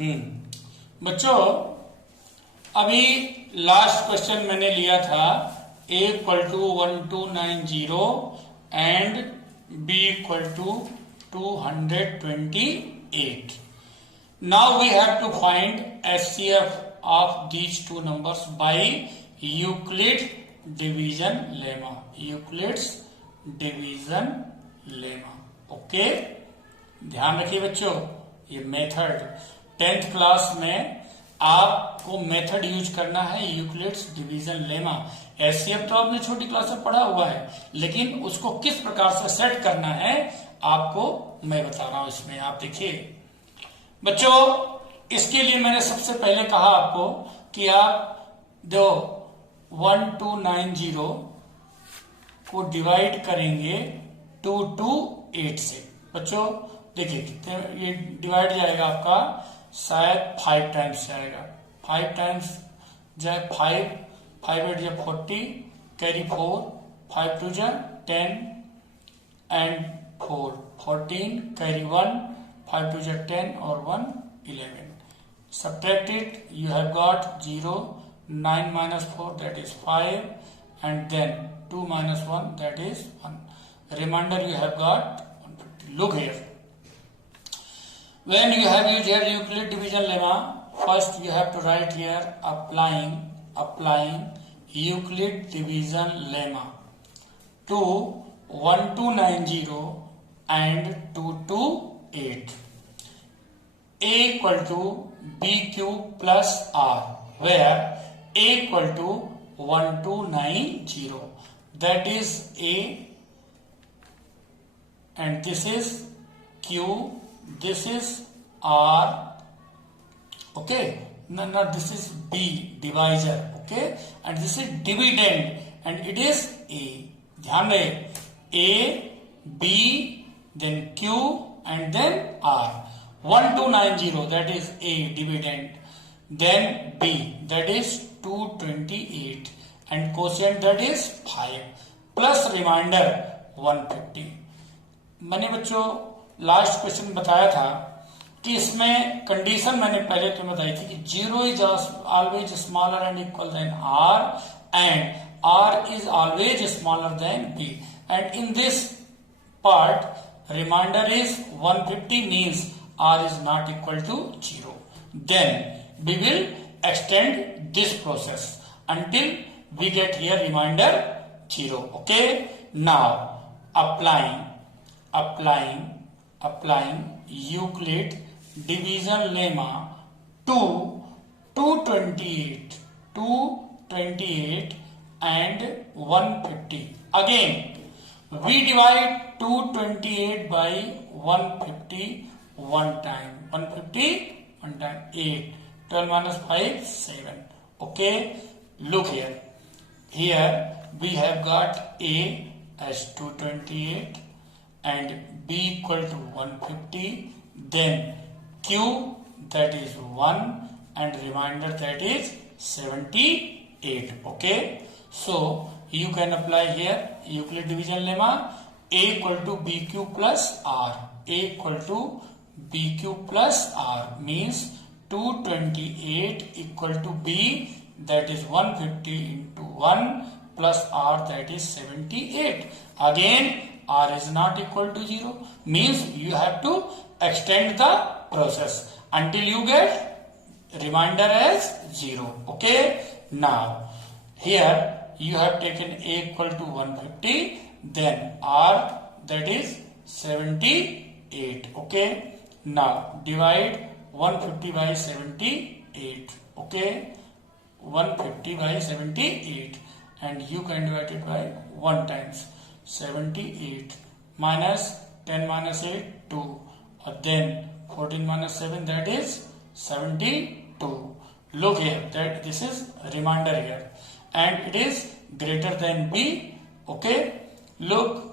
बच्चों अभी last question मैंने लिया था a equal to 1290 and b equal to 228. Now we have to find HCF of these two numbers by Euclid division lemma. Euclid's division lemma. Okay, ध्यान रखिए बच्चों, ये मेथड 10th क्लास में आपको मेथड यूज करना है यूक्लिड्स डिवीजन लेमा। एचसीएफ तो आपने छोटी क्लास में पढ़ा हुआ है, लेकिन उसको किस प्रकार से सेट करना है आपको मैं बता रहा हूं इसमें। आप देखिए बच्चों, इसके लिए मैंने सबसे पहले कहा आपको कि आप दो 1290 को डिवाइड करेंगे 228 से। बच्चों देखिए कितने ये डिवाइड जाएगा आपका, शायद 5 टाइम्स जाएगा। 5 टाइम्स जाए 5 8 जा 40 कैरी 4 5 2 जा 10 एंड 4 14 कैरी 1 5 2 जा 10 और 1 11. Subtract it, you have got 0, 9 minus 4 that is 5 and then 2 minus 1 that is 1. Remainder you have got 150. Look here. When you have used here Euclid division lemma, first you have to write here applying Euclid division lemma to 1290 and 228. A equal to BQ plus R, where A equal to 1290. That is A and this is Q, this is R, okay, no this is B, divisor, okay, and this is dividend and it is A. ध्यान रहे A, B, then Q and then R. 1290 that is A dividend, then B that is 228 and quotient that is 5 plus remainder 150. मैंने बच्चों last question बताया था कि इसमें condition मैंने पहले तुम्हें बताई थी कि 0 is always smaller and equal than R and R is always smaller than B, and in this part remainder is 150 means R is not equal to 0. Then we will extend this process until we get here remainder 0. Okay. Now applying Euclid division lemma to 228 and 150. Again we divide 228 by 150 one time. 150 one time 8. 12 minus 5 7. Okay, look here we have got A as 228 and B equal to 150, then Q that is 1 and remainder that is 78. Okay, so you can apply here Euclid division lemma. A equal to BQ plus R. A equal to BQ plus R means 228 equal to B that is 150 into 1 plus R that is 78. Again R is not equal to 0 means you have to extend the process until you get remainder as 0. Okay, now here you have taken A equal to 150, then R that is 78. Okay, now divide 150 by 78. Okay, 150 by 78 and you can divide it by 1 times. 78 minus 10 minus 8 2, then 14 minus 7 that is 72. Look here that this is remainder here and it is greater than B. Okay, look,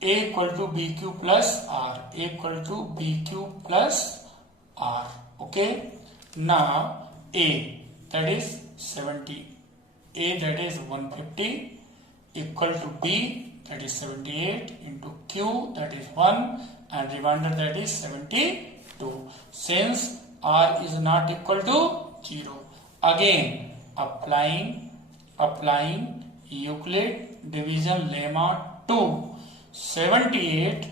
A equal to BQ plus R. A equal to BQ plus R. Okay, now A that is 70, A that is 150 equal to B that is 78 into Q that is 1 and remainder that is 72. Since r is not equal to 0. Again, applying Euclid division lemma to 78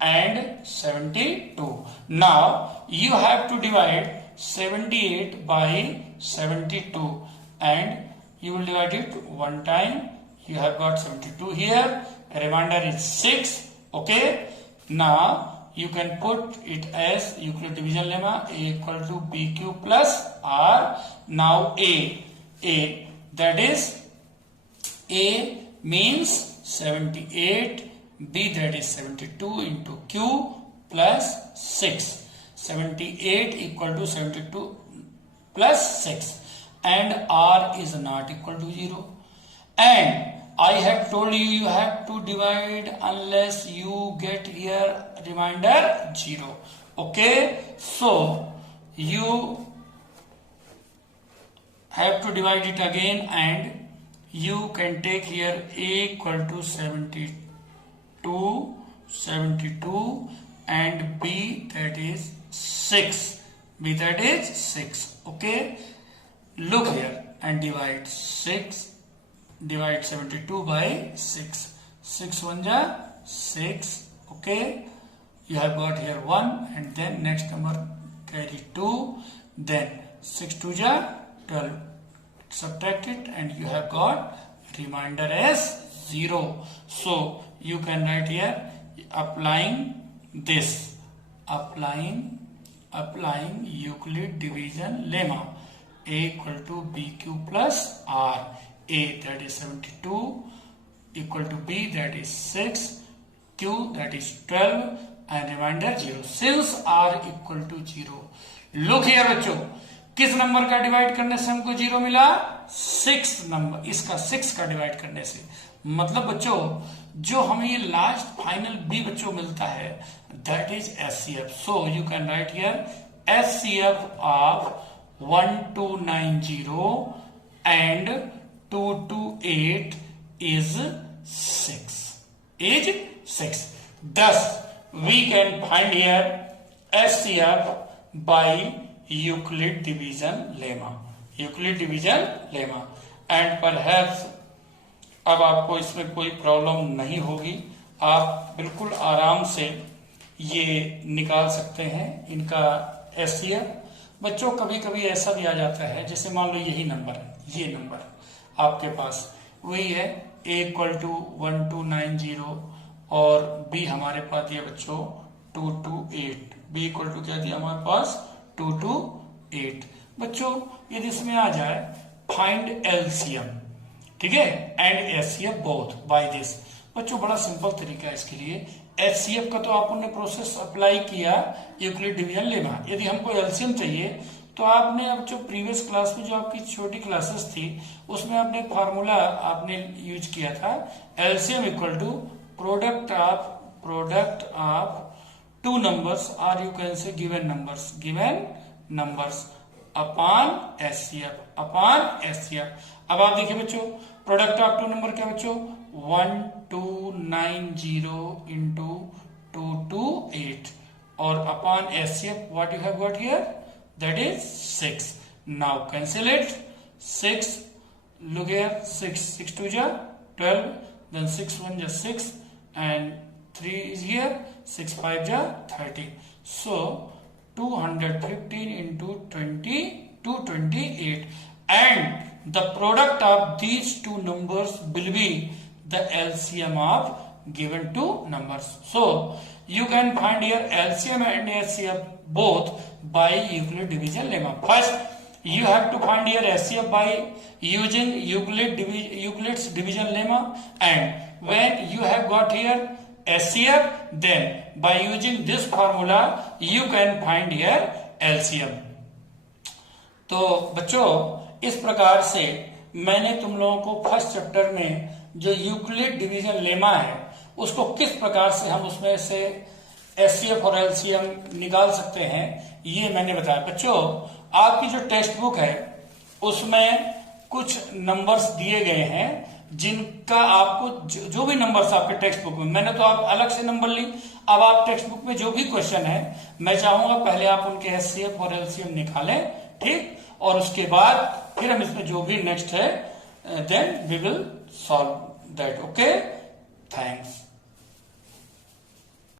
and 72. Now you have to divide 78 by 72 and you will divide it one time. You have got 72 here. Remainder is 6. Okay. Now you can put it as Euclid division lemma A equal to BQ plus R. Now A that is A means 78, B that is 72 into Q plus 6. 78 equal to 72 plus 6 and R is not equal to 0. And I have told you have to divide unless you get here remainder 0. Okay, so you have to divide it again and you can take here A equal to 72 and B that is 6. B that is 6. Okay, look here and divide 72 by 6. 6 1 ja 6. Okay, you have got here 1 and then next number carry 2, then 6 2 ja 12. Subtract it and you have got remainder as 0. So you can write here applying Euclid division lemma A equal to BQ plus R. A that is 72 equal to B that is 6, Q that is 12 and remainder 0. Since R equal to 0, look here बच्चों, किस number का divide करने से हमको 0 मिला? 6 number, इसका 6 का divide करने से. मतलब बच्चों जो हमें ये लास्ट फाइनल बी बच्चों मिलता है that is SCF. So you can write here SCF of 1290 and 228 is 6. Is 6. Thus, we can find here SCF by Euclid division lemma. Euclid division lemma. And perhaps अब आपको इसमें कोई problem नहीं होगी. आप बिल्कुल आराम से ये निकाल सकते हैं इनका SCF. बच्चों कभी कभी ऐसा भी आ जाता है जैसे मान लो यही नंबर है, ये नंबर आपके पास वही है A इक्वल टू 1290 और B हमारे पास दिया बच्चों 228. B इक्वल टू क्या दिया हमारे पास 228. बच्चों यदि इसमें आ जाए फाइंड LCM, ठीक है, and SCF both by this. बच्चों बड़ा सिंपल तरीका है इसके लिए. HCF का तो आपने प्रोसेस अप्लाई किया यूक्लिड डिवीजन लेमा. यदि हमको LCM चाहिए तो आपने अब जो प्रीवियस क्लास में जो आपकी छोटी क्लासेस थी उसमें आपने फार्मूला आपने यूज किया था LCM equal to product of two numbers or you can say given numbers upon SCF. अब आप देखिए बच्चों प्रोडक्ट ऑफ टू नंबर क्या बच्चों 1290 इंटू 228 और upon SCF what you have got here that is 6. Now cancel it. 6 look here 6 2 ja 12 then 6 1 ja 6 and 3 is here 6 5 ja 30. So 215 into 20 228 and the product of these two numbers will be the LCM of given two numbers. So you can find here LCM and SCF both by Euclid division lemma. First you have to find here SCF by using Euclid's division lemma, and when you have got here SCF then by using this formula you can find here LCM. तो बच्चों इस प्रकार से मैंने तुम लोगों को first chapter में जो यूक्लिड डिवीजन लेमा है उसको किस प्रकार से हम उसमें से SCF और LCM निकाल सकते हैं ये मैंने बताया. बच्चों आपकी जो टेक्स्ट बुक है उसमें कुछ नंबर्स दिए गए हैं जिनका आपको जो भी नंबर्स आपके टेक्स्ट बुक में, मैंने तो आप अलग से नंबर ली, अब आप टेक्स्ट बुक में जो भी क्वेश्चन है मैं चाहूंगा पहले आप उनके एचसीएफ और एलसीएम निकालें, ठीक, और उसके बाद फिर हम इसमें जो भी नेक्स्ट है then we will solve that. Okay, thanks.